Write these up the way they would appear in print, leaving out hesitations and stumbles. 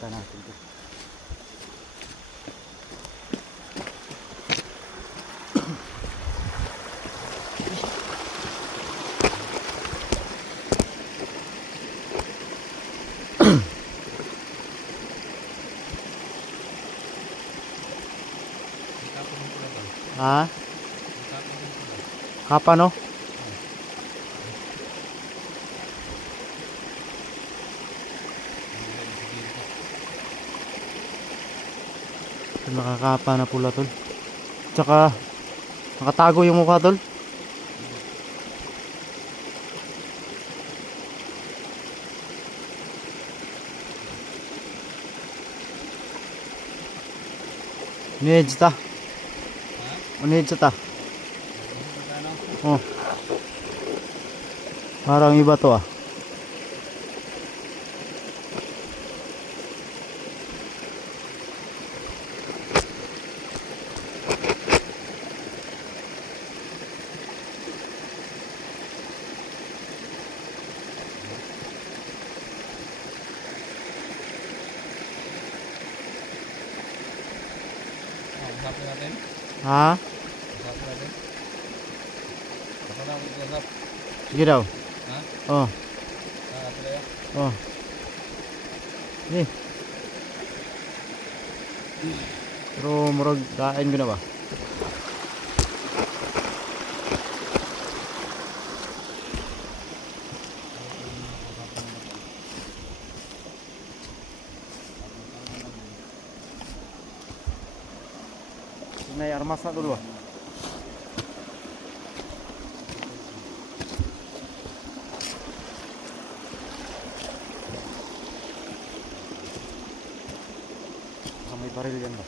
Punta natin to. Ha? Kapa no? Nakakapa na pula tol. Tsaka nakatago yung mukha tol. Unihid ta. Unihid ta. Oh. Parang iba to ah. Usapin natin. Ha? Usapin natin. Basta na mag-usap. Sige daw. Ha? Oh. Sila ya. Oh. Ni. Pero murag kain ko na ba? May armas na dulu ah. May baril yan ba?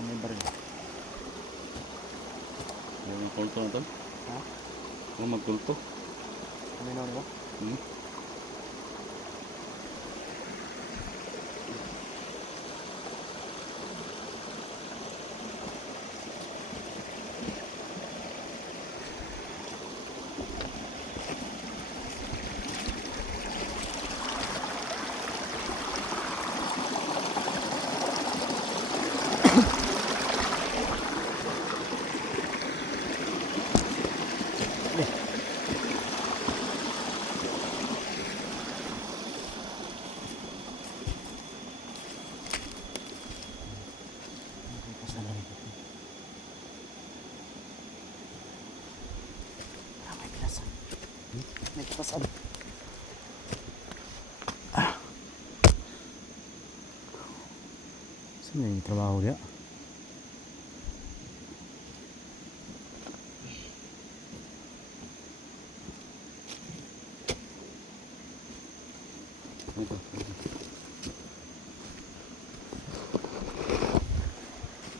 May baril. Yung kulto na to? Ha? Yung magkulto? May naon ba? May kitasan. Saan na yung trabaho dia?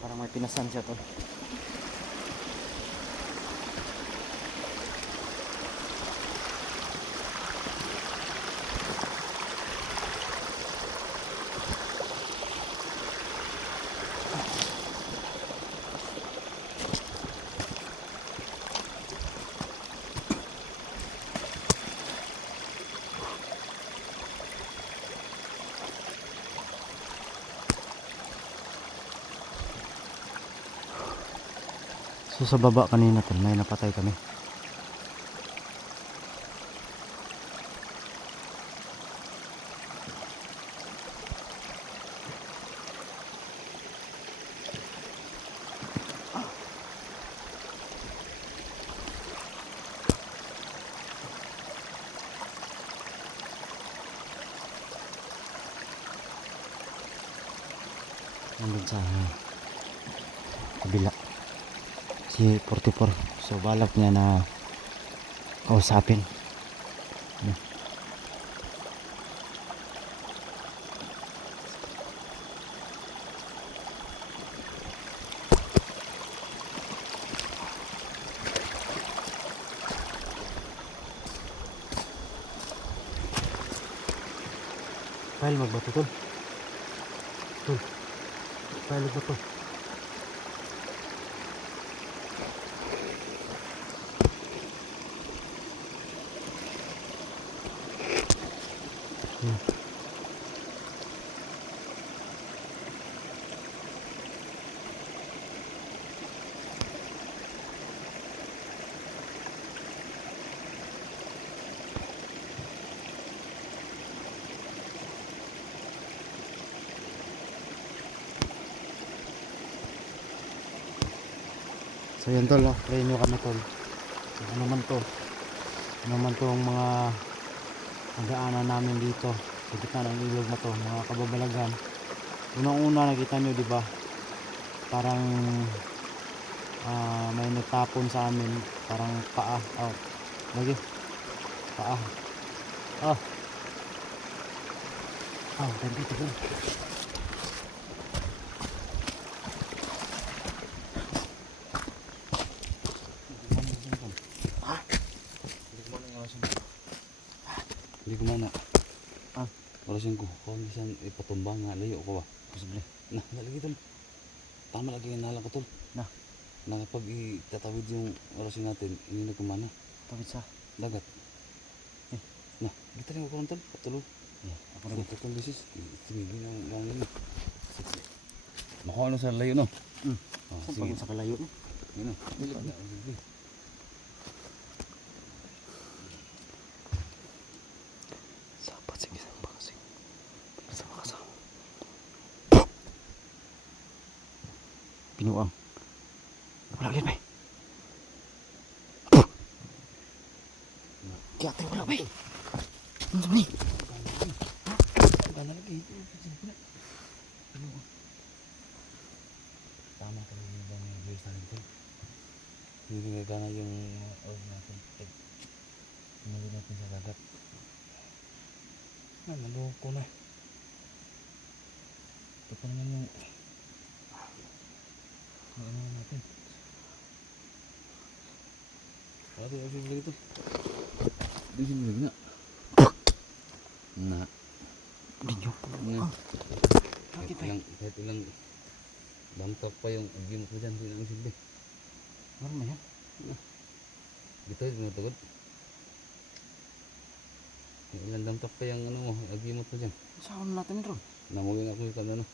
Parang may pinasan siya to. So sa baba kanina tol, may napatay kami. Nandun sa kabila si 44. So balak niya na kausapin. File magbato tol. Tol. File magbato. So yun tol, oh. Try nyo kami tol. Ano man to. Ano man to ang mga nagdaanan namin dito. Sa gitna ng ilog na to, mga kababalagan. Unang-una nakita nyo, di ba? Parang may nagtapon sa amin. Parang paa. Oh, lagi. Paa. Oh. Oh, dito tol. Hindi ko mana. Ah. Orasin ko. Kung minsan ipatumbang nga, layo ko ba? Posible. Nah, nalagi tol. Tama lagi yung nala ko tol. Nah. Na kapag itatawid yung orasin natin, hindi na kumana. Tawid sa. Dagat. Nah, kita rin ako tol. Patulog. Ako rin. Ito tol bisis. Tumigil ang langin mo. Makuha na sa layo no? Oh, Saan sige. pag sa kalayo? Yun na. Bilog na. Sige. Sapat, sige, sapat, sige. Sama ka sa. Pinuang. Wala yun, bay. Kaya tayo wala, bay. Ano sa bay? Gana lagi. Tama ka rin ba may views na rin tol? Hindi nga gana yung orb natin. Hinuli natin sa dagat. Naloko na. Ito pa naman yung ano natin. Wala tayo yung dito. Di sinulog na. Na. Ninyo. Na. Bakit, bay? Kahit ilang bantak pa yung agimot mo dyan. Hindi namin silbi. Ano na yan? Dito yung tugod. Ilang damtak pa yung ano mo, agimot mo dyan. Saan natin ron? Namugin ako yung ano.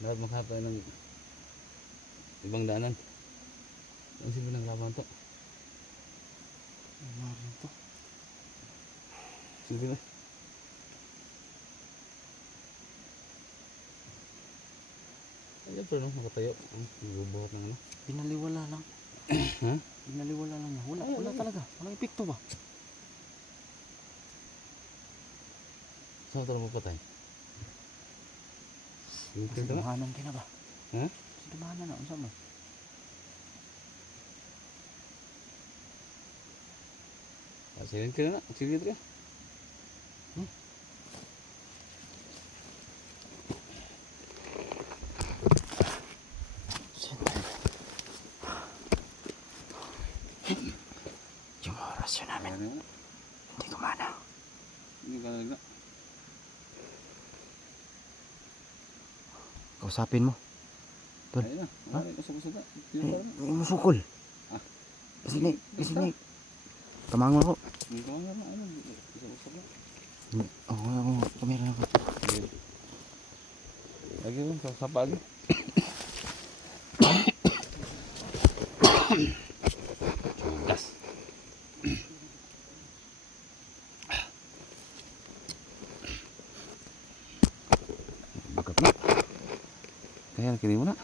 Dapat makapay ng ibang daanan. Ang silbi ng laban to. Ano rin to? Silbi na. Ayan pero no, makatayo. Nagbubuhat ng ano. Pinaliwala lang. Ha? Pinaliwala lang niya. Wala, Ay, wala wala. talaga. Walang epekto ba? Saan ito na mapatay? Yung ito na? Sinuhanan ka na ba? Ha? Sinuhanan na. Ano saan mo? Silent ka na na. Silent ka. Yung orasyon namin. Ano? Hindi kumana. Hindi ka nagna. Kausapin mo. Tol. Ayun na. Ha? Ay, kusog-kusog na. Tino pa na. May musukol. Ah. Kasi ni. Tamangon ko. Hindi ka nga na. Ano? Kusog-kusog na. Ako, kamera na ko. Lagi mo, sa pagi. Gas. Bakat na. Kaya kini mo na.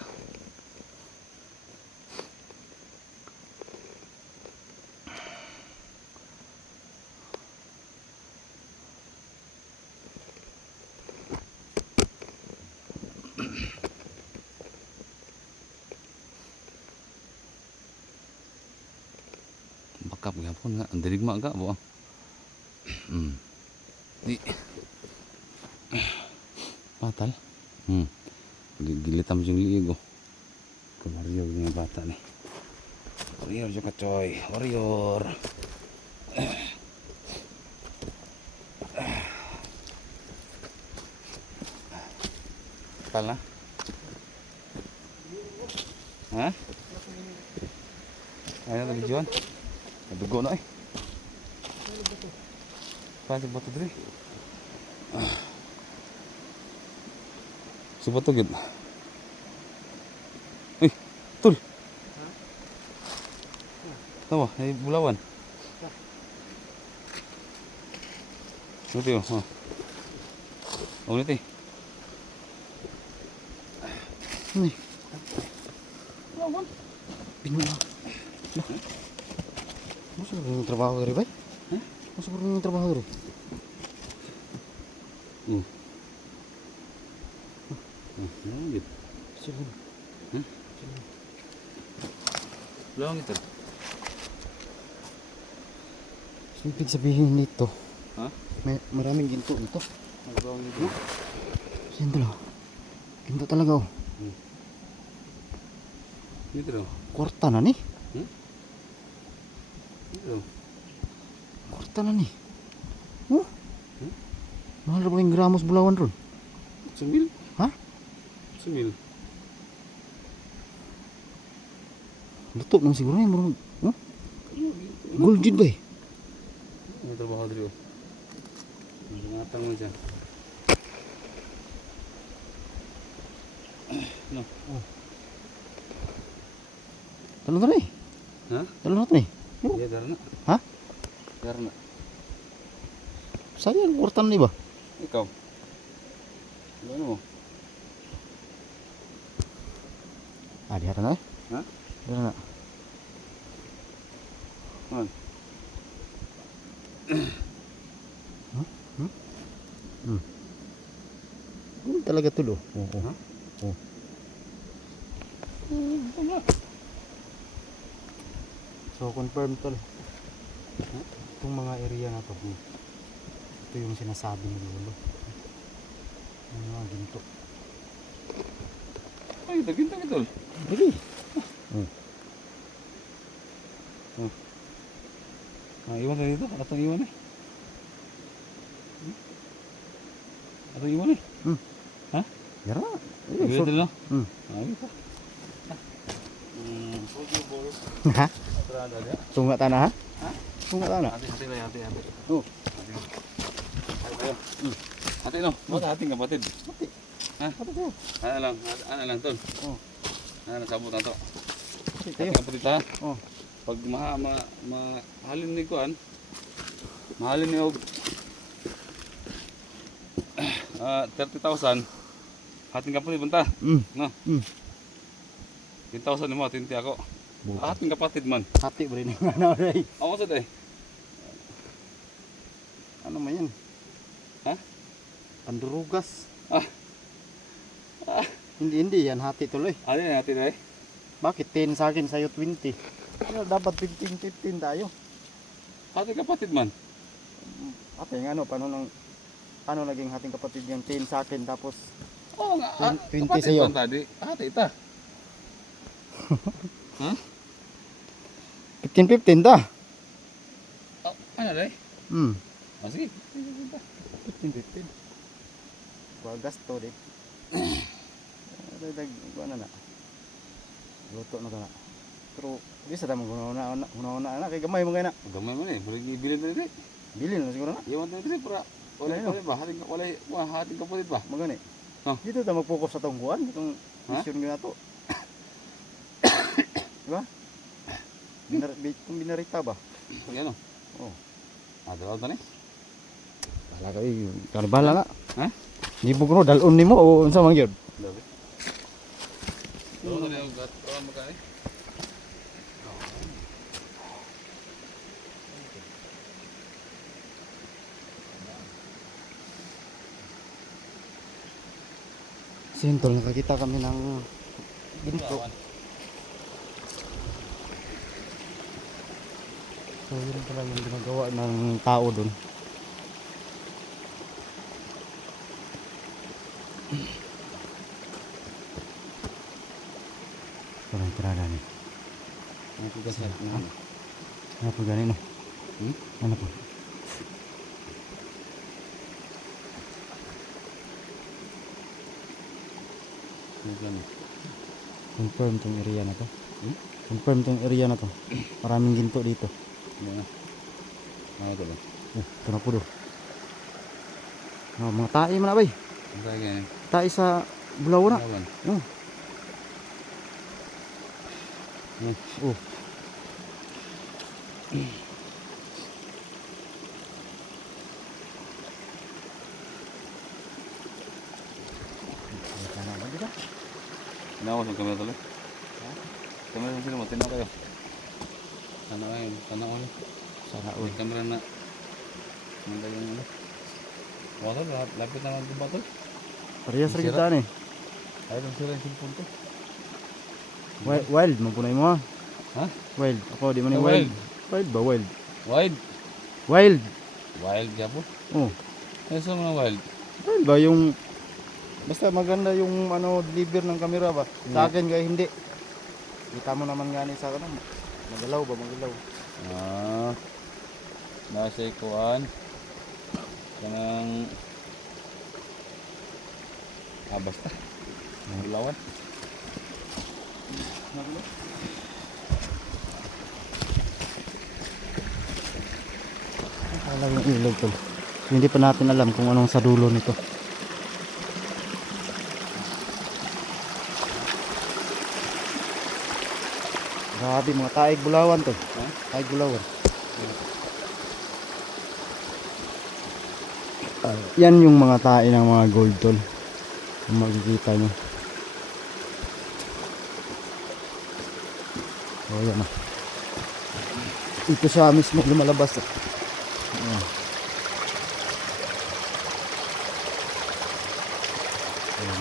Bakap gapon nga, ang dirigma ka bo. Di. Patal. Gilitam yung liig oh. Kamaryo yung bata ni. Warrior yung kachoy. Warrior. Patal na? Ha? Ayaw na videoan. Nadugo na eh. Paano ba ito dali? Si bato gid. Uy, tul. Tawa, ay bulawan. Ito yun, oh. Ulit eh. Pinula. Masa yung trabaho dari bay? Hah? Masa yung trabaho dari? Langit. Sige. Langit. So, ibig sabihin nito, Ha? may maraming ginto nito. Langit. Siyempre lang. Ginto talaga oh. Dito daw. Kwarta na ni. Dito daw. Kwarta na ni. Oh. Mahal na ba yung gramos bulawan ron? Sumil. Ha? Sumil. Luto man siguro yung marunong. Oh? Gold jud ba eh? May trabaho dito. Ingatan mo dyan. No. Talon na eh. Ha? Talon na eh. Iya, darna. Ha? Darna. Sayang kwarta na ni ba? Ikaw. Ano mo? Ah, di na eh. Ha? Di na. Man. Gold talaga tulo. Oo. Ha? Oh. Tama. So confirm tol. Itong mga area na to. Ito yung sinasabi ni Lolo. Yung mga ginto. Ay, daginta kita. Dali. Iwan na dito. Atong iwan eh. Atong iwan eh. Yara. Iwan dito no? Hmm. Ay, ito. Soju bol. Ha? Terada dia. Tunga tanah ha? Ha? Tunga tanah. Hati-hati lah, hati-hati. Oh. Ayo. Hati no. Mau hati kapatid. Mati. Ha? Mati tayo. Ano lang tol. Oh. Ano sabot na to. Mati Hati tayo. kapatid ha. Oh. Pag mahalin ni kuan. Mahalin ni og 30,000. Hating kapatid banta. No. 10,000 mo, 20 ako. Hating kapatid man. Hati bro ini ano ray. Ako sa day. Ano man yan? Ha? Pandurugas. Ah. Hindi yan hati tuloy. Ano yan hati day? Bakit 10 sa akin sa'yo 20? Ano, dapat 15 tayo. Hating kapatid man. Ate, ano, paano naging hating kapatid yung 10 sa akin tapos Oo nga. 20 kapatid sa'yo. man tadi. Hati ita. Ha? 15 ta? Oh, ano day? Oh, sige. 15. Kuha gasto di. Dagdag, ano na. Luto na to na. Pero, bisa ta una na, kay gamay mo na. Gamay man eh. Balik ibilin na dito. Bilin na siguro na. Iwan na dito. Wala Ayun. kapatid ba? Hating kapatid ba? Magani. Oh. Dito ta mag-focus sa tungguan, itong Ha? mission ko na to. Diba? Binarita ba? Pag ano? Oh. Dalaw ta ni? Bala ka eh, karibala na. Ha? Di mo kuno dalon nimo o unsa man gyud? Dabi. Oo, na yung gat. Oo, magkani. Sintol, nakakita kami ng ginto. So yun pala yung ginagawa ng tao dun. Parang tirada ni. Ang tugas na. Ano po ganin no? Ano po? Magkani. Confirm tong area na to. Confirm tong area na to. Maraming ginto dito. Ano? Ano to ba? Ito na po do. Oh, mga tae man na bay. Ang tayo ganyan. Tae sa Bulawan na. Lawan. Oh. Oh. Inawas ang kamera tuloy. Kamera mo sila, matinaw kayo. Tanaw kayo, tanaw kayo. Sana May kamera na. Manda yung ano. Wala, lapit na lang ba ito? Parehas rin Sira. kita eh. Ayaw lang sila yung cellphone to. Wild, magpunay mo ha. Ha? Wild. Ako, di man Ah, yung wild. Wild ba? Wild. Wild. Wild. Wild ka po. Oh. Ano sa mga wild? Wild ba yung... Basta maganda yung ano, deliver ng camera ba? Sa akin kaya hindi. Kita mo naman nga ni sa ano. Magalaw ba? Magalaw. Ah. Nasa ikuan. Kanang... basta. Nangulawan. Alam yung ilog tol. Hindi pa natin alam kung anong sa dulo nito. Grabe mga taig bulawan tol. Ha? Taig bulawan. Yan yung mga tae ng mga gold tol. Kung makikita nyo. Oh yan ah. Ito siya mismo lumalabas. Ayan,